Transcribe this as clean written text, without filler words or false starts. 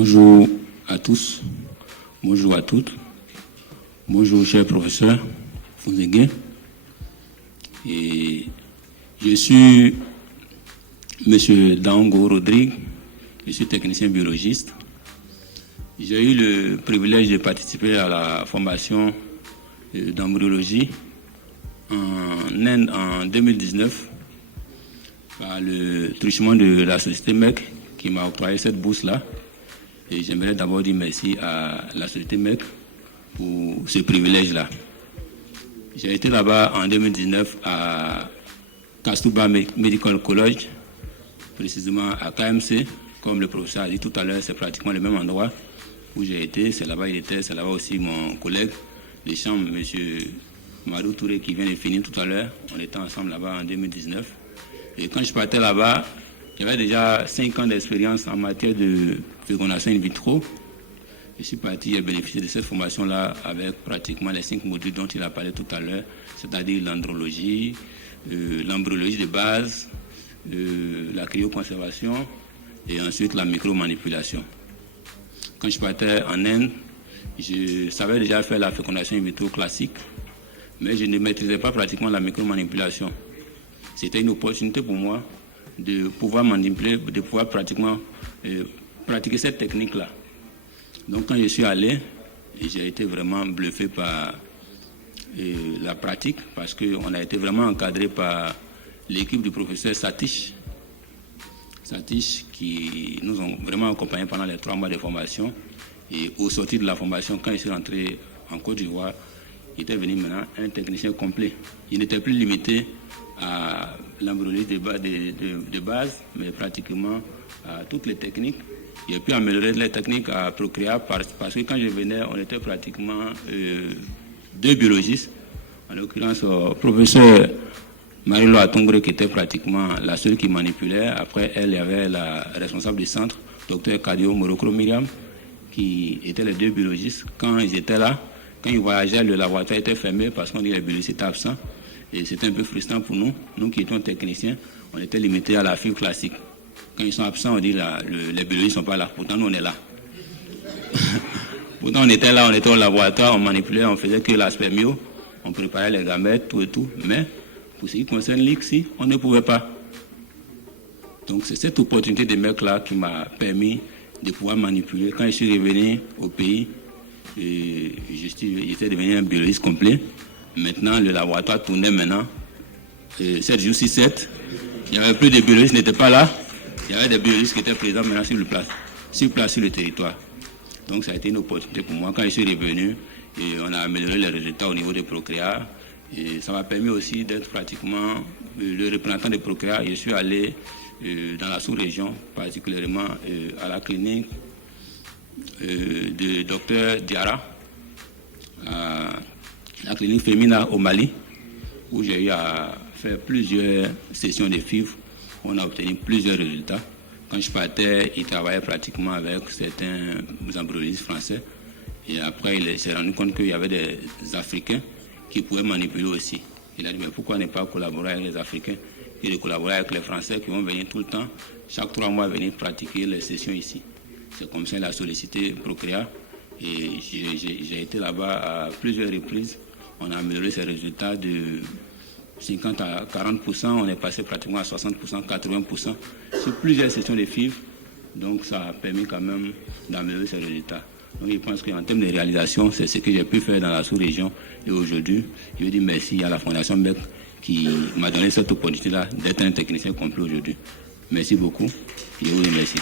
Bonjour à tous, bonjour à toutes, bonjour cher professeur Fonseguin. Et je suis M. Dango Rodrigue, je suis technicien biologiste. J'ai eu le privilège de participer à la formation d'embryologie en Inde en 2019 par le truchement de la société MEC qui m'a octroyé cette bourse-là. Et j'aimerais d'abord dire merci à la société MEC pour ce privilège-là. J'ai été là-bas en 2019 à Kasturba Medical College, précisément à KMC. Comme le professeur a dit tout à l'heure, c'est pratiquement le même endroit où j'ai été. C'est là-bas il était, c'est là-bas aussi mon collègue de chambre, M. Madou Touré, qui vient de finir tout à l'heure. On était ensemble là-bas en 2019. Et quand je partais là-bas, j'avais déjà 5 ans d'expérience en matière de fécondation in vitro. Je suis parti et bénéficié de cette formation-là avec pratiquement les 5 modules dont il a parlé tout à l'heure, c'est-à-dire l'andrologie, l'embryologie de base, la cryoconservation et ensuite la micromanipulation. Quand je partais en Inde, je savais déjà faire la fécondation in vitro classique, mais je ne maîtrisais pas pratiquement la micromanipulation. C'était une opportunité pour moi de pouvoir manipuler, de pouvoir pratiquement pratiquer cette technique-là. Donc quand je suis allé, j'ai été vraiment bluffé par la pratique, parce qu'on a été vraiment encadré par l'équipe du professeur Satish, qui nous ont vraiment accompagnés pendant les 3 mois de formation. Et au sortir de la formation, quand je suis rentré en Côte d'Ivoire, il était venu maintenant un technicien complet. Il n'était plus limité à l'embryologie de base, mais pratiquement à toutes les techniques. J'ai pu améliorer les techniques à Procréa parce que quand je venais, on était pratiquement 2 biologistes. En l'occurrence, professeur Marilo Atongre, qui était pratiquement la seule qui manipulait. Après elle, il y avait la responsable du centre, Dr Kadio Morokro Miriam, qui étaient les 2 biologistes. Quand ils étaient là, quand ils voyageaient, le laboratoire était fermé parce qu'on dit que les biologistes étaient absents. Et c'était un peu frustrant pour nous. Nous qui étions techniciens, on était limités à la fibre classique. Quand ils sont absents, on dit que les biologistes ne sont pas là. Pourtant, nous, on est là. Pourtant, on était là, on était au laboratoire, on manipulait, on faisait que l'aspect myo, on préparait les gamètes, tout et tout. Mais pour ce qui concerne l'ICSI, on ne pouvait pas. Donc, c'est cette opportunité de mec-là qui m'a permis de pouvoir manipuler. Quand je suis revenu au pays, j'étais devenu un biologiste complet. Maintenant, le laboratoire tournait maintenant 7 jours sur 7. Il n'y avait plus de biologistes qui n'étaient pas là. Il y avait des biologistes qui étaient présents maintenant sur place sur le territoire. Donc, ça a été une opportunité pour moi. Quand je suis revenu, on a amélioré les résultats au niveau de Procréa. Et ça m'a permis aussi d'être pratiquement le représentant de Procréa. Je suis allé dans la sous-région, particulièrement à la clinique de Dr Diarra, à la clinique Femina au Mali, où j'ai eu à faire plusieurs sessions de FIV. On a obtenu plusieurs résultats. Quand je partais, il travaillait pratiquement avec certains embryologistes français. Et après, il s'est rendu compte qu'il y avait des Africains qui pouvaient manipuler aussi. Il a dit, mais pourquoi ne pas collaborer avec les Africains et de collaborer avec les Français qui vont venir tout le temps, chaque 3 mois, venir pratiquer les sessions ici. C'est comme ça qu'il a sollicité Procréa. Et j'ai été là-bas à plusieurs reprises. On a amélioré ces résultats de 50 à 40%. On est passé pratiquement à 60%, 80% sur plusieurs sessions de FIV. Donc ça a permis quand même d'améliorer ces résultats. Donc je pense qu'en termes de réalisation, c'est ce que j'ai pu faire dans la sous-région. Et aujourd'hui, je veux dire merci à la Fondation MEC qui m'a donné cette opportunité-là d'être un technicien complet aujourd'hui. Merci beaucoup. Je vous remercie.